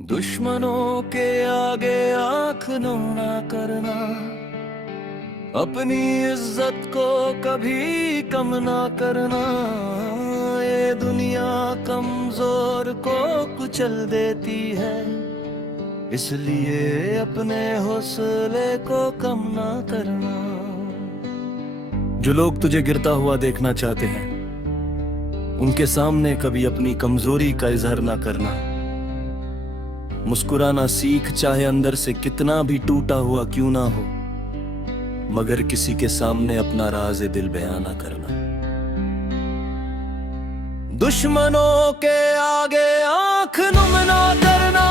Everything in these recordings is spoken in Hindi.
दुश्मनों के आगे आंख नौना करना, अपनी इज्जत को कभी कम ना करना। ये दुनिया कमजोर को कुचल देती है, इसलिए अपने हौसले को कम ना करना। जो लोग तुझे गिरता हुआ देखना चाहते हैं, उनके सामने कभी अपनी कमजोरी का इजहार ना करना। मुस्कुराना सीख, चाहे अंदर से कितना भी टूटा हुआ क्यों ना हो, मगर किसी के सामने अपना राज़े दिल बयां ना करना। दुश्मनों के आगे आंख नुम ना करना,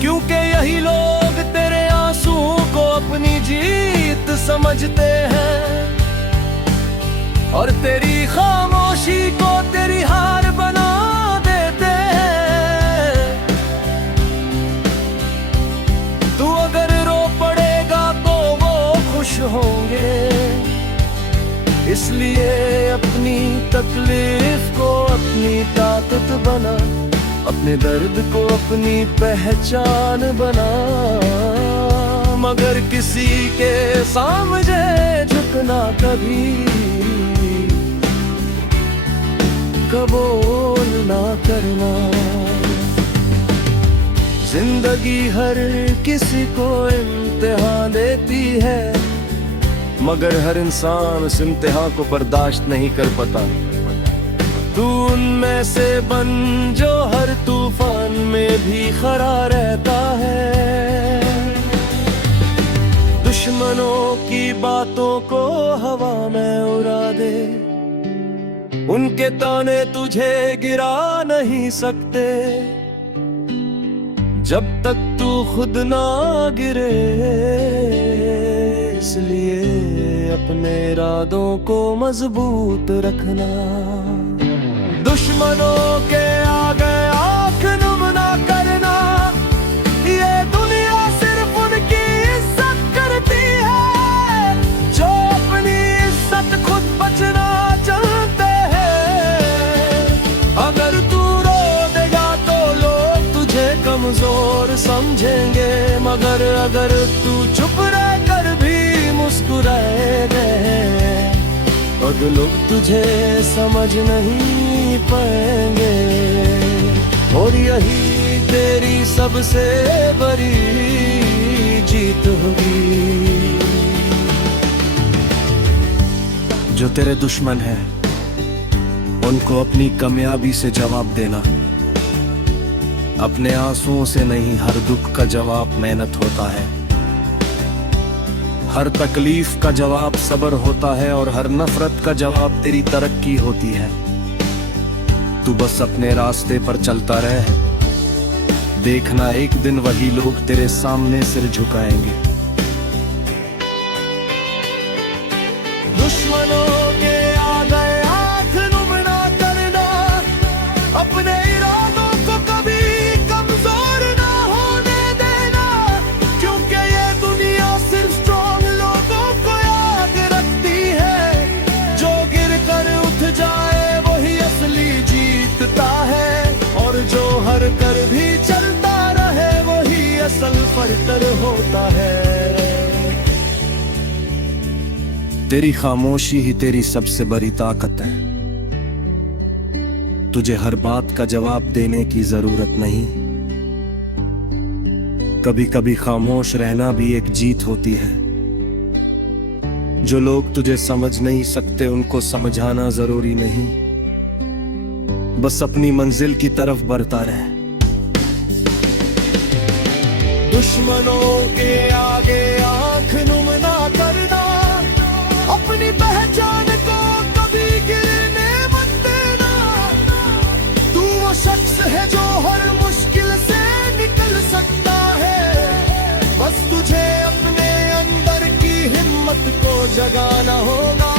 क्योंकि यही लोग तेरे आंसुओं को अपनी जीत समझते हैं और तेरी खामोशी को तेरी हार बना देते हैं। तू अगर रो पड़ेगा तो वो खुश होंगे, इसलिए अपनी तकलीफ को अपनी ताकत बना, अपने दर्द को अपनी पहचान बना। मगर किसी के सामने झुकना कभी कबूल ना करना। जिंदगी हर किसी को इम्तिहान देती है, मगर हर इंसान उस इम्तिहान को बर्दाश्त नहीं कर पाता। तू उनमें से बन जो हर तूफान में भी खड़ा रहता है। दुश्मनों की बातों को हवा में उड़ा दे, उनके ताने तुझे गिरा नहीं सकते जब तक तू खुद ना गिरे। इसलिए अपने इरादों को मजबूत रखना। दुश्मनों के आगे आंख नुम ना करना, ये दुनिया सिर्फ उनकी इज्जत करती है जो अपनी इज्जत खुद बचना चाहते हैं। अगर तू रो देगा तो लोग तुझे कमजोर समझेंगे, मगर अगर तू चुप रह कर भी मुस्कुराए गए तो लोग तुझे समझ नहीं पाएंगे। और यही तेरी सबसे बड़ी जीत होगी। जो तेरे दुश्मन हैं, उनको अपनी कामयाबी से जवाब देना। अपने आंसुओं से नहीं, हर दुख का जवाब मेहनत होता है। हर तकलीफ का जवाब सब्र होता है और हर नफरत का जवाब तेरी तरक्की होती है। तू बस अपने रास्ते पर चलता रह, देखना एक दिन वही लोग तेरे सामने सिर झुकाएंगे। दुश्मनों के आगे आंख नुम ना करना, अपने इरादों को कभी कमजोर ना होने देना, क्योंकि ये दुनिया सिर्फ स्ट्रॉन्ग लोगों को याद रखती है। जो गिर कर उठ जाए वही असली जीतता है, और जो हर कर भी चलता रहे वही असल फर्तर होता है। तेरी खामोशी ही तेरी सबसे बड़ी ताकत है। तुझे हर बात का जवाब देने की जरूरत नहीं। कभी कभी खामोश रहना भी एक जीत होती है। जो लोग तुझे समझ नहीं सकते उनको समझाना जरूरी नहीं, बस अपनी मंजिल की तरफ बढ़ता रहे। दुश्मनों के आगे आंख नुम ना करना, अपनी पहचान को कभी गिरने मत देना। तू वो शख्स है जो हर मुश्किल से निकल सकता है, बस तुझे अपने अंदर की हिम्मत को जगाना होगा।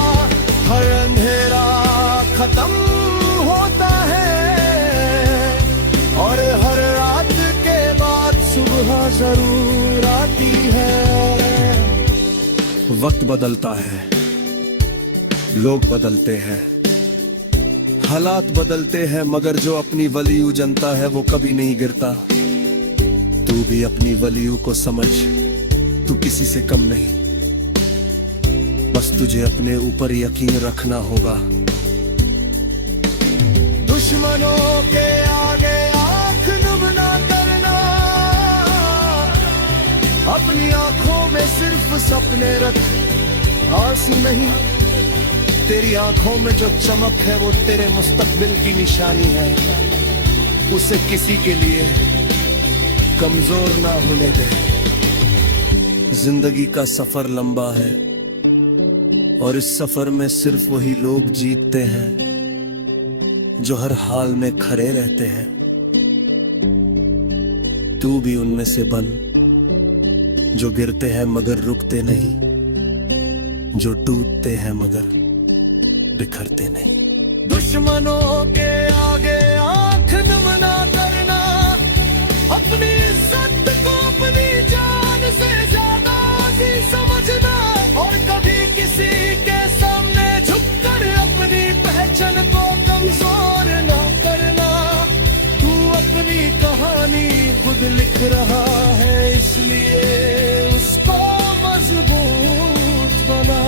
हर अंधेरा खत्म होता है और हर रात के बाद सुबह जरूर आती है। वक्त बदलता है, लोग बदलते हैं, हालात बदलते हैं मगर जो अपनी वैल्यू जनता है वो कभी नहीं गिरता। तू भी अपनी वैल्यू को समझ, तू किसी से कम नहीं, बस तुझे अपने ऊपर यकीन रखना होगा। दुश्मनों के आगे आंख नुम ना करना, अपनी आंखों में सिर्फ सपने रख, आंसू नहीं। तेरी आंखों में जो चमक है वो तेरे मुस्तकबिल की निशानी है, उसे किसी के लिए कमजोर ना होने दे। जिंदगी का सफर लंबा है और इस सफर में सिर्फ वही लोग जीतते हैं जो हर हाल में खड़े रहते हैं। तू भी उनमें से बन जो गिरते हैं मगर रुकते नहीं, जो टूटते हैं मगर बिखरते नहीं। दुश्मनों के आगे आंख नम ना करना, अपनी इज्जत को अपनी जान से ज्यादा ही समझना, और कभी किसी के सामने झुककर अपनी पहचान को कमजोर ना करना। तू अपनी कहानी खुद लिख रहा है, इसलिए उसको मजबूत बना।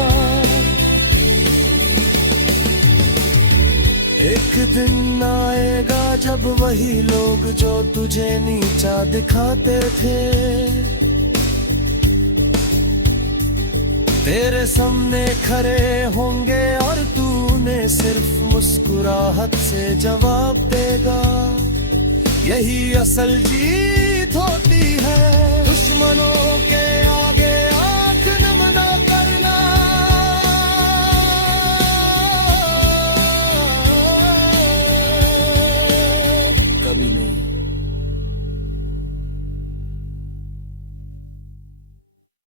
एक दिन आएगा जब वही लोग जो तुझे नीचा दिखाते थे, तेरे सामने खड़े होंगे और तूने सिर्फ मुस्कुराहट से जवाब देगा। यही असल जीत होती है। दुश्मनों के आगे आंख नम ना करना, कभी नहीं।